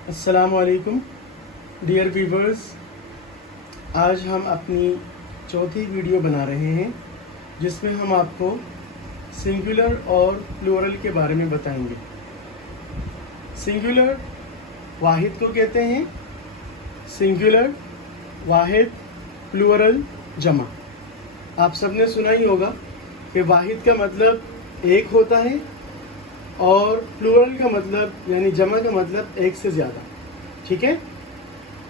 السلام علیکم dear viewers, آج ہم اپنی چوتھی ویڈیو بنا رہے ہیں جس میں ہم آپ کو سنگولر اور پلورل کے بارے میں بتائیں گے۔ سنگولر واحد کو کہتے ہیں، سنگولر واحد، پلورل جمع۔ آپ سب نے سنا ہی ہوگا کہ واحد کا مطلب ایک ہوتا ہے اور پلورل کا مطلب یعنی جمع کا مطلب ایک سے زیادہ، ٹھیک ہے؟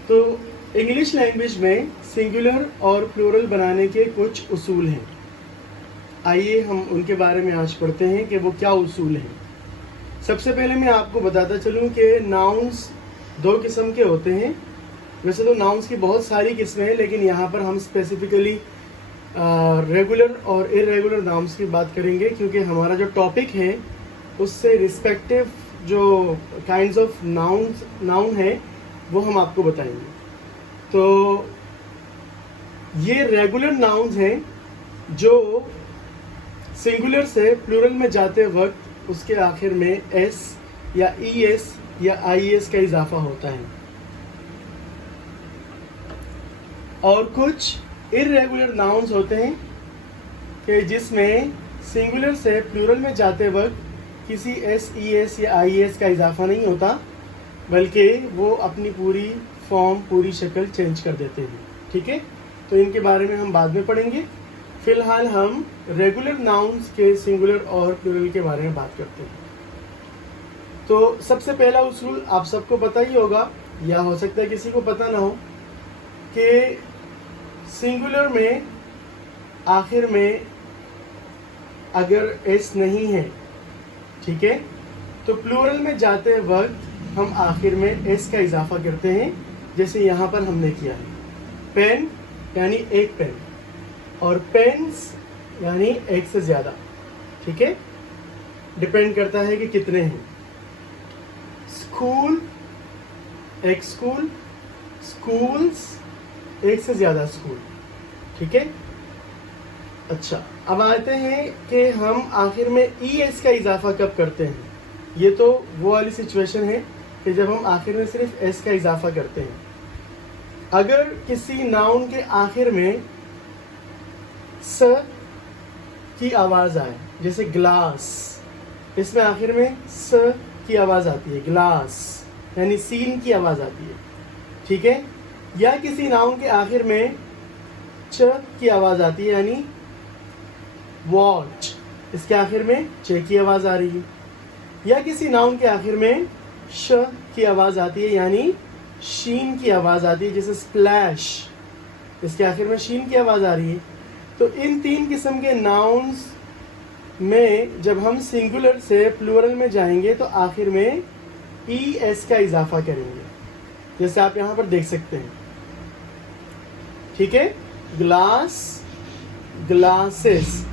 تو انگلش لینگویج میں سنگولر اور پلورل بنانے کے کچھ اصول ہیں۔ آئیے ہم ان کے بارے میں آج پڑھتے ہیں کہ وہ کیا اصول ہیں۔ سب سے پہلے میں آپ کو بتاتا چلوں کہ ناؤنس دو قسم کے ہوتے ہیں۔ ویسے تو ناؤنس کی بہت ساری قسمیں ہیں، لیکن یہاں پر ہم اسپیسیفکلی ریگولر اور ارریگولر ناؤنس کی بات کریں گے، کیونکہ ہمارا جو ٹاپک ہے اس سے رسپیکٹیو جو کائنڈز آف ناؤن ہے وہ ہم آپ کو بتائیں گے۔ تو یہ ریگولر ناؤنز ہیں جو سنگولر سے پلورل میں جاتے وقت اس کے آخر میں ایس یا ای ایس یا آئی ایس کا اضافہ ہوتا ہے، اور کچھ ارریگولر ناؤنز ہوتے ہیں کہ جس میں سنگولر سے پلورل میں جاتے وقت کسی ایس ای ایس یا آئی ایس کا اضافہ نہیں ہوتا، بلکہ وہ اپنی پوری فارم، پوری شکل چینج کر دیتے ہیں، ٹھیک ہے؟ تو ان کے بارے میں ہم بعد میں پڑھیں گے۔ فی الحال ہم ریگولر ناؤنز کے سنگولر اور پلورل کے بارے میں بات کرتے ہیں۔ تو سب سے پہلا اصول آپ سب کو پتہ ہی ہوگا، یا ہو سکتا ہے کسی کو پتہ نہ ہو، کہ سنگولر میں آخر میں اگر ایس نہیں ہے، ٹھیک ہے، تو پلورل میں جاتے وقت ہم آخر میں ایس کا اضافہ کرتے ہیں، جیسے یہاں پر ہم نے کیا ہے۔ پین یعنی ایک پین، اور پینس یعنی ایک سے زیادہ، ٹھیک ہے؟ ڈپینڈ کرتا ہے کہ کتنے ہیں۔ اسکول ایک اسکول، اسکولس ایک سے زیادہ اسکول، ٹھیک ہے؟ اچھا، اب آتے ہیں کہ ہم آخر میں ای ایس کا اضافہ کب کرتے ہیں۔ یہ تو وہ والی سچویشن ہے کہ جب ہم آخر میں صرف ایس کا اضافہ کرتے ہیں۔ اگر کسی ناؤن کے آخر میں س کی آواز آئے، جیسے گلاس، اس میں آخر میں س کی آواز آتی ہے، گلاس یعنی سین کی آواز آتی ہے، ٹھیک ہے؟ یا کسی ناؤن کے آخر میں چ کی آواز آتی ہے، یعنی واچ، اس کے آخر میں چ کی آواز آ رہی ہے۔ یا کسی ناؤن کے آخر میں ش کی آواز آتی ہے، یعنی شین کی آواز آتی ہے، جیسے اسپلیش، اس کے آخر میں شین کی آواز آ رہی ہے۔ تو ان تین قسم کے ناؤنز میں جب ہم سنگولر سے پلورل میں جائیں گے تو آخر میں ای ایس کا اضافہ کریں گے، جیسے آپ یہاں پر دیکھ سکتے ہیں، ٹھیک ہے؟ Glass, glasses,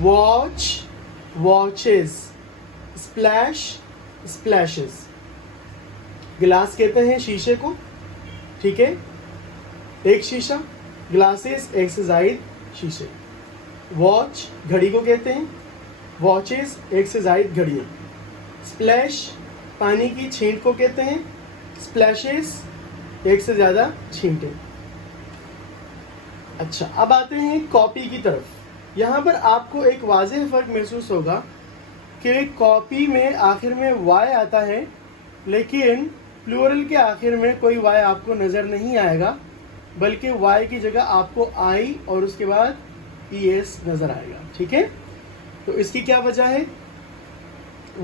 watch, watches, splash, splashes. Glass کہتے ہیں شیشے کو، ٹھیک ہے؟ ایک شیشہ، گلاسز ایک سے زائد شیشے۔ واچ گھڑی کو کہتے ہیں، واچز ایک سے زائد گھڑیاں۔ اسپلیش پانی کی چھینٹ کو کہتے ہیں، اسپلیشز ایک سے زیادہ چھینٹیں۔ اچھا، اب آتے ہیں کاپی کی طرف۔ یہاں پر آپ کو ایک واضح فرق محسوس ہوگا کہ کاپی میں آخر میں وائی آتا ہے، لیکن پلورل کے آخر میں کوئی وائی آپ کو نظر نہیں آئے گا، بلکہ وائی کی جگہ آپ کو آئی اور اس کے بعد ای ایس نظر آئے گا، ٹھیک ہے؟ تو اس کی کیا وجہ ہے؟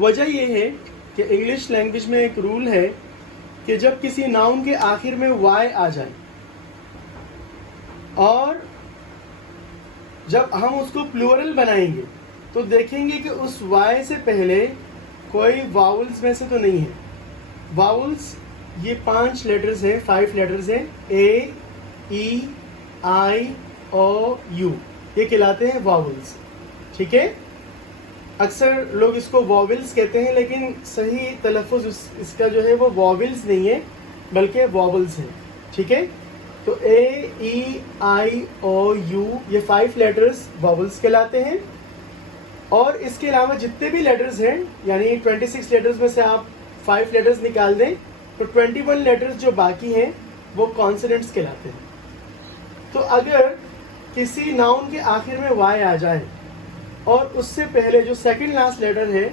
وجہ یہ ہے کہ انگلش لینگویج میں ایک رول ہے کہ جب کسی ناؤن کے آخر میں وائی آ جائے اور جب ہم اس کو پلورل بنائیں گے تو دیکھیں گے کہ اس وائی سے پہلے کوئی واولز میں سے تو نہیں ہے۔ واولز یہ 5 لیٹرز ہیں، 5 لیٹرز ہیں، اے، ای، آئی، او، یو، یہ کہلاتے ہیں واولز، ٹھیک ہے؟ اکثر لوگ اس کو واولز کہتے ہیں، لیکن صحیح تلفظ اس کا جو ہے وہ واولز نہیں ہے بلکہ واولز ہے، ٹھیک ہے؟ تو اے، ای، آئی، او، یو، یہ 5 لیٹرز واولز کہلاتے ہیں، اور اس کے علاوہ جتنے بھی لیٹرز ہیں، یعنی 26 لیٹرز میں سے آپ 5 لیٹرز نکال دیں तो 21 लेटर्स जो बाकी हैं वो कॉन्सोनेंट्स कहलाते हैं। तो अगर किसी नाउन के आखिर में वाई आ जाए और उससे पहले जो सेकंड लास्ट लेटर है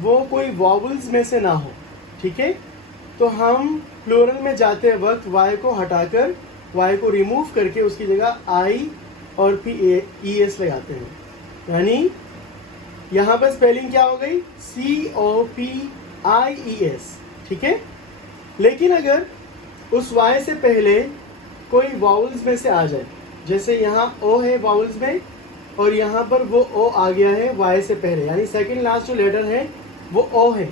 वो कोई वॉवल्स में से ना हो, ठीक है, तो हम प्लूरल में जाते वक्त वाई को हटाकर, वाई को रिमूव करके उसकी जगह आई और फिर ई एस लगाते हैं। यानी यहाँ पर स्पेलिंग क्या हो गई, COPIES, ठीक है। लेकिन अगर उस वाई से पहले कोई वाउल्स में से आ जाए, जैसे यहाँ ओ है वाउल्स में और यहाँ पर वो ओ आ गया है वाई से पहले, यानी सेकंड लास्ट जो लेटर है वो ओ है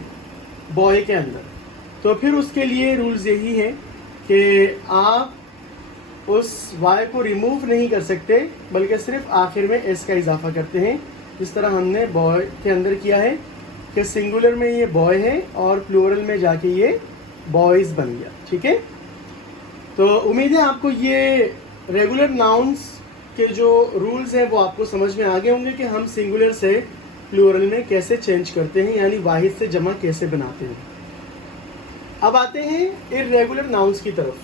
बॉय के अंदर, तो फिर उसके लिए रूल्स यही है कि आप उस वाई को रिमूव नहीं कर सकते बल्कि सिर्फ आखिर में एस का इजाफा करते हैं, जिस तरह हमने बॉय के अंदर किया है कि सिंगुलर में ये बॉय है और प्लूरल में जाके ये बॉयज़ बन गया, ठीक है। तो उम्मीद है आपको ये रेगुलर नाउन्स के जो रूल्स हैं वो आपको समझ में आ गए होंगे कि हम सिंगुलर से प्लूरल में कैसे चेंज करते हैं, यानी वाहिद से जमा कैसे बनाते हैं। अब आते हैं इर्रेगुलर नाउन्स की तरफ।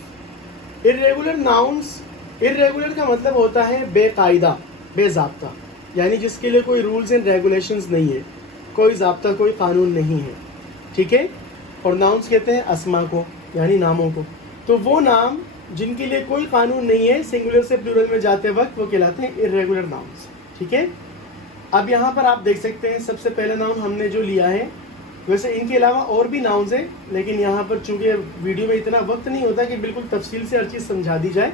इर्रेगुलर नाउन्स, इर्रेगुलर का मतलब होता है बेकायदा, बेज़ाब्ता, यानी जिसके लिए कोई रूल्स एंड रेगुलेशंस नहीं है, कोई ज़ाब्ता, कोई कानून नहीं है, ठीक है। और नाउन्स कहते हैं अस्मा को, यानी नामों को। तो वो नाम जिनके लिए कोई कानून नहीं है, सिंगुलर से प्लूरल में जाते वक्त वो कहलाते हैं इर्रेगुलर नाउन्स, ठीक है। अब यहाँ पर आप देख सकते हैं सबसे पहला नाउन हमने जो लिया है, वैसे इनके अलावा और भी नाउन्स हैं, लेकिन यहाँ पर चूँकि वीडियो में इतना वक्त नहीं होता कि बिल्कुल तफसील से हर चीज़ समझा दी जाए,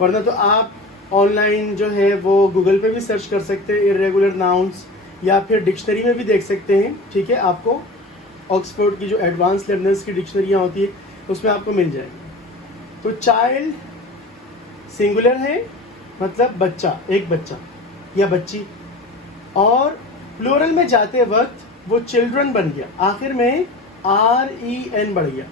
वरना तो आप ऑनलाइन जो है वो गूगल पे भी सर्च कर सकते हैं इर्रेगुलर नाउन्स, या फिर डिक्शनरी में भी देख सकते हैं, ठीक है। आपको ऑक्सफोर्ड की जो एडवांस लर्नर्स की डिक्शनरियाँ होती है उसमें आपको मिल जाएगी। तो चाइल्ड सिंगुलर है, मतलब बच्चा, एक बच्चा या बच्ची, और प्लूरल में जाते वक्त वो चिल्ड्रन बन गया, आखिर में REN बढ़ गया।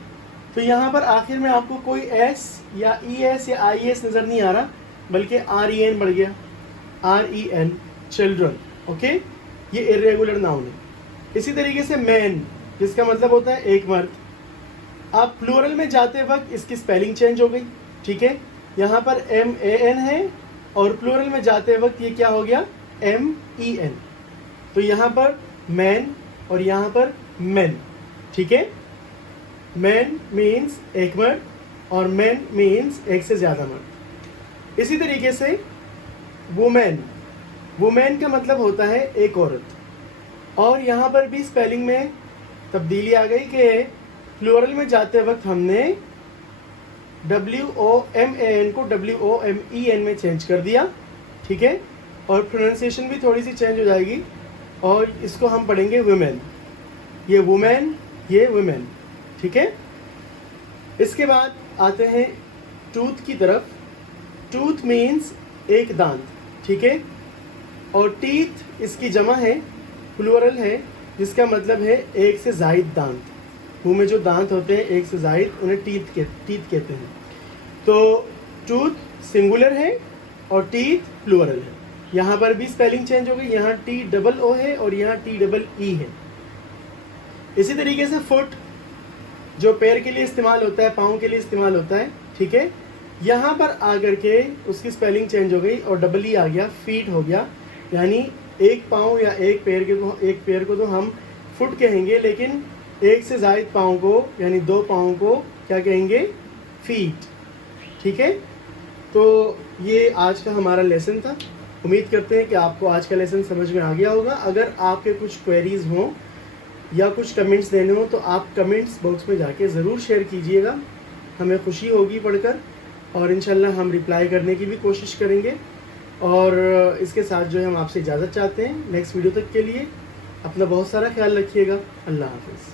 तो यहाँ पर आखिर में आपको कोई S या ES या IES नज़र नहीं आ रहा, बल्कि REN बढ़ गया, REN, चिल्ड्रन, ओके। ये इर्रेगुलर नाउन है। इसी तरीके से मैन, जिसका मतलब होता है एक मर्द, अब प्लूरल में जाते वक्त इसकी स्पेलिंग चेंज हो गई, ठीक है। यहाँ पर MAN है और प्लूरल में जाते वक्त ये क्या हो गया, MEN। तो यहाँ पर मैन और यहाँ पर मेन, ठीक है। मैन मीन्स एक मर्द और मेन मीन्स एक से ज़्यादा मर्द। इसी तरीके से वुमेन, वुमेन का मतलब होता है एक औरत, और यहाँ पर भी स्पेलिंग में तब्दीली आ गई कि प्लूरल में जाते वक्त हमने WOMAN को WOMEN में चेंज कर दिया, ठीक है। और प्रोनाउंसिएशन भी थोड़ी सी चेंज हो जाएगी और इसको हम पढ़ेंगे वुमेन, ये वुमेन, ये वुमेन, ठीक है। इसके बाद आते हैं टूथ की तरफ। टूथ मीन्स एक दांत, ठीक है, और टीथ इसकी जमा है, प्लूरल है, जिसका मतलब है एक से ज़ायद दांत। मुंह में जो दांत होते हैं एक से ज़ायद, उन्हें टीथ कहते हैं। तो टूथ सिंगुलर है और टीथ प्लूरल है। यहाँ पर भी स्पेलिंग चेंज हो गई, यहाँ TOO है और यहाँ TEE है। इसी तरीके से फुट, जो पैर के लिए इस्तेमाल होता है, पाँव के लिए इस्तेमाल होता है, ठीक है, यहाँ पर आकर के उसकी स्पेलिंग चेंज हो गई और EE आ गया, फीट हो गया। यानी एक पाँव या एक पैर को तो हम फुट कहेंगे, लेकिन एक से ज़ायद पाँव को यानी दो पाँव को क्या कहेंगे, फीट, ठीक है। तो ये आज का हमारा लेसन था। उम्मीद करते हैं कि आपको आज का लेसन समझ में आ गया होगा। अगर आपके कुछ क्वेरीज हों या कुछ कमेंट्स देने हो तो आप कमेंट्स बॉक्स में जाके ज़रूर शेयर कीजिएगा, हमें खुशी होगी पढ़कर, और इंशाल्लाह हम रिप्लाई करने की भी कोशिश करेंगे। और इसके साथ जो है हम आपसे इजाज़त चाहते हैं नेक्स्ट वीडियो तक के लिए। अपना बहुत सारा ख्याल रखिएगा। अल्लाह हाफ़िज़।